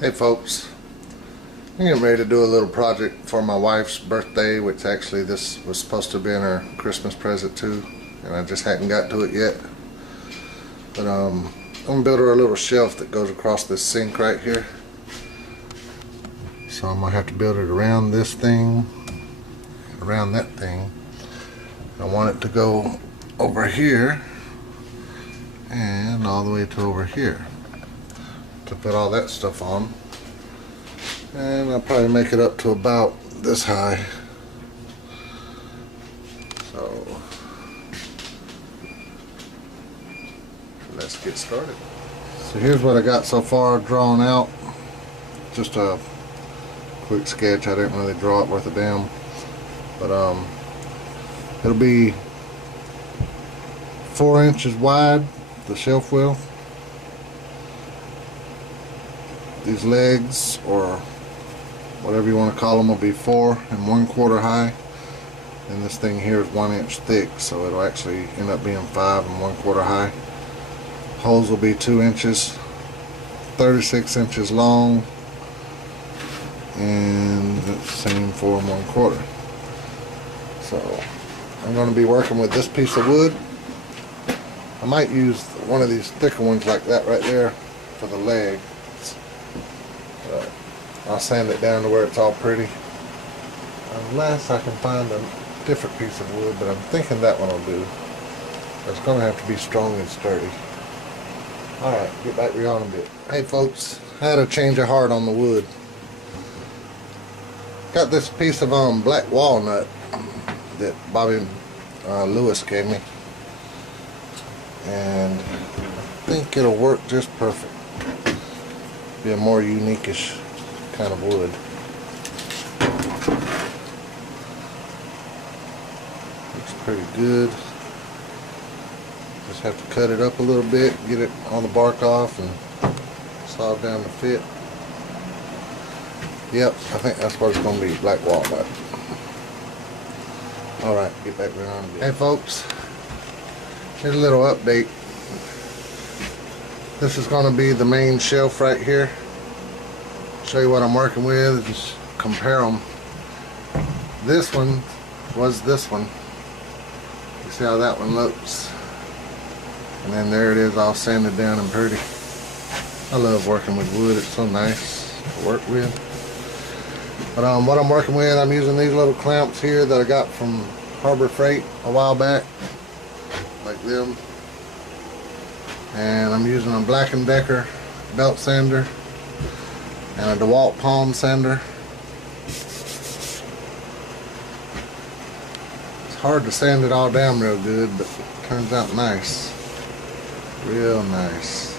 Hey folks, I'm getting ready to do a little project for my wife's birthday, which actually this was supposed to have been her Christmas present too, and I just hadn't got to it yet. But I'm gonna build her a little shelf that goes across this sink right here. So I'm gonna have to build it around this thing, around that thing. I want it to go over here and all the way to over here to put all that stuff on. And I'll probably make it up to about this high. So let's get started. So here's what I got so far drawn out. Just a quick sketch. I didn't really draw it worth a damn. But it'll be 4 inches wide, the shelf will. These legs, or whatever you want to call them, will be 4 1/4 high, and this thing here is 1 inch thick, so it'll actually end up being 5 1/4 high. Holes will be 2 inches, 36 inches long, and the same 4 1/4. So I'm going to be working with this piece of wood. I might use one of these thicker ones like that right there for the leg. I'll sand it down to where it's all pretty, unless I can find a different piece of wood, but I'm thinking that one will do. It's going to have to be strong and sturdy. Alright, get back to you on a bit. Hey folks, I had a change of heart on the wood. Got this piece of black walnut that Bobby Lewis gave me, and I think it'll work just perfect. Be a more unique-ish kind of wood. Looks pretty good. Just have to cut it up a little bit, get it on the bark off, and saw it down to fit. Yep, I think that's what it's going to be, black walnut. Alright, get back around a bit. Hey folks, here's a little update. This is going to be the main shelf right here. Show you what I'm working with, just compare them. This one was this one. You see how that one looks? And then there it is, all sanded down and pretty. I love working with wood, it's so nice to work with. But what I'm working with, I'm using these little clamps here that I got from Harbor Freight a while back, like them. And I'm using a Black & Decker belt sander and a DeWalt palm sander. It's hard to sand it all down real good, but it turns out nice. Real nice.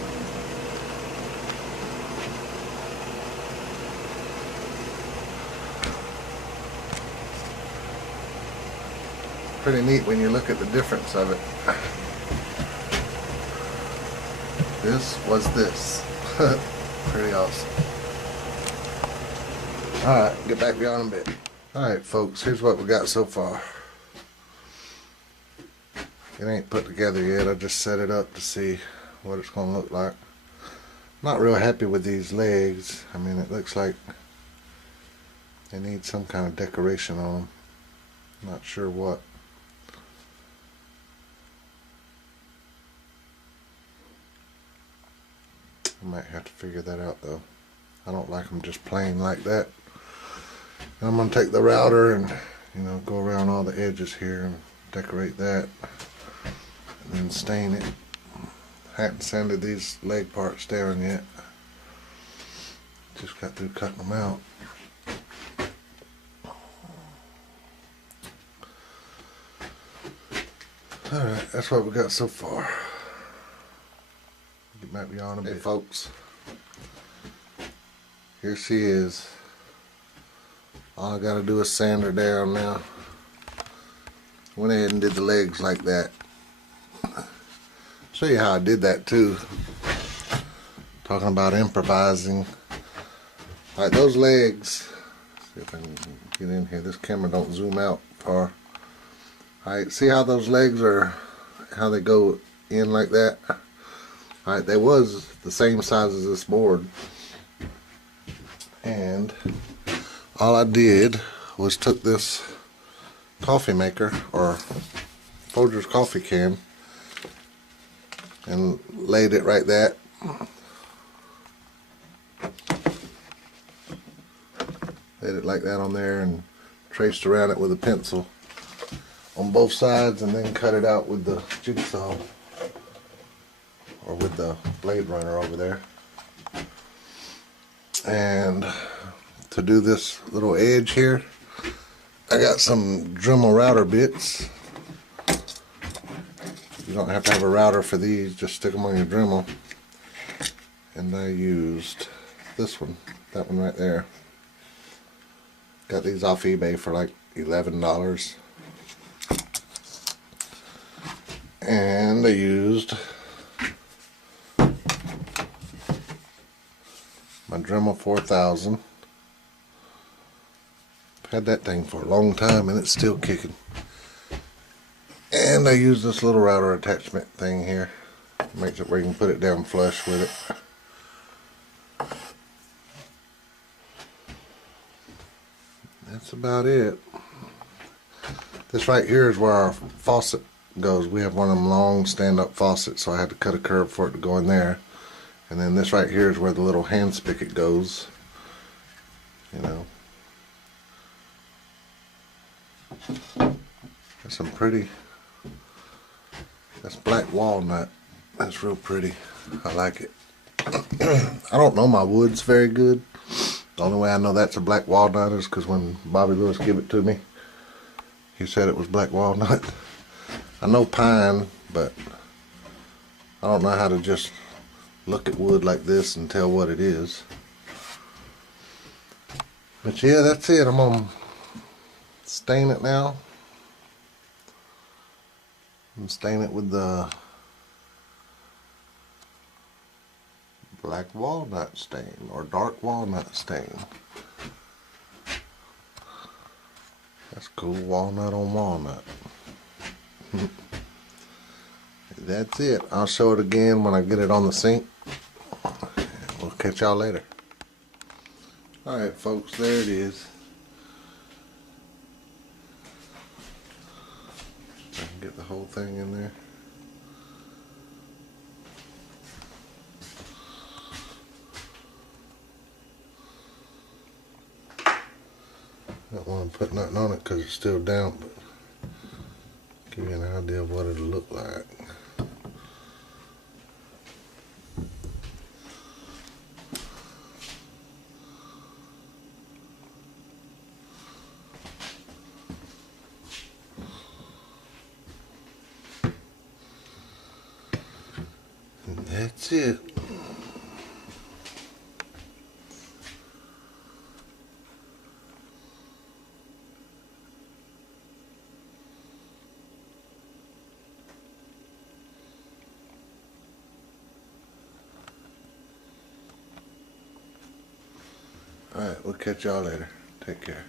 Pretty neat when you look at the difference of it. This was this. Pretty awesome. Alright, get back beyond a bit. Alright folks, here's what we got so far. It ain't put together yet, I just set it up to see what it's going to look like. Not real happy with these legs. I mean, it looks like they need some kind of decoration on them. Not sure what. I might have to figure that out though. I don't like them just plain like that. And I'm going to take the router and, you know, go around all the edges here and decorate that. And then stain it. Hadn't sanded these leg parts down yet. Just got through cutting them out. Alright, that's what we got so far. Get back beyond a bit. Hey folks, here she is. All I gotta do is sand her down now. Went ahead and did the legs like that. Show you how I did that too. Talking about improvising. Alright, those legs, see if I can get in here. This camera don't zoom out far. Alright, see how those legs are, how they go in like that? Alright, they was the same size as this board. And all I did was took this coffee maker or Folgers coffee can and laid it right there. Laid it like that on there and traced around it with a pencil on both sides, and then cut it out with the jigsaw or with the blade runner over there. And to do this little edge here, I got some Dremel router bits. You don't have to have a router for these, just stick them on your Dremel. And I used this one, that one right there. Got these off eBay for like $11. And I used my Dremel 4000. Had that thing for a long time and it's still kicking. And I used this little router attachment thing here. Makes it where you can put it down flush with it. That's about it. This right here is where our faucet goes. We have one of them long stand-up faucets, so I had to cut a curve for it to go in there. And then this right here is where the little hand spigot goes. You know. That's some pretty. That's black walnut. That's real pretty. I like it. I don't know my woods very good. The only way I know that's a black walnut is because when Bobby Lewis gave it to me, he said it was black walnut. I know pine, but I don't know how to just look at wood like this and tell what it is. But yeah, that's it. I'm gonna stain it now. And stain it with the black walnut stain or dark walnut stain. That's cool, walnut on walnut. That's it. I'll show it again when I get it on the sink. We'll catch y'all later. Alright folks, there it is. I can get the whole thing in there. Don't want to put nothing on it because it's still damp, but give you an idea of what it'll look like. And that's it. Alright, we'll catch y'all later. Take care.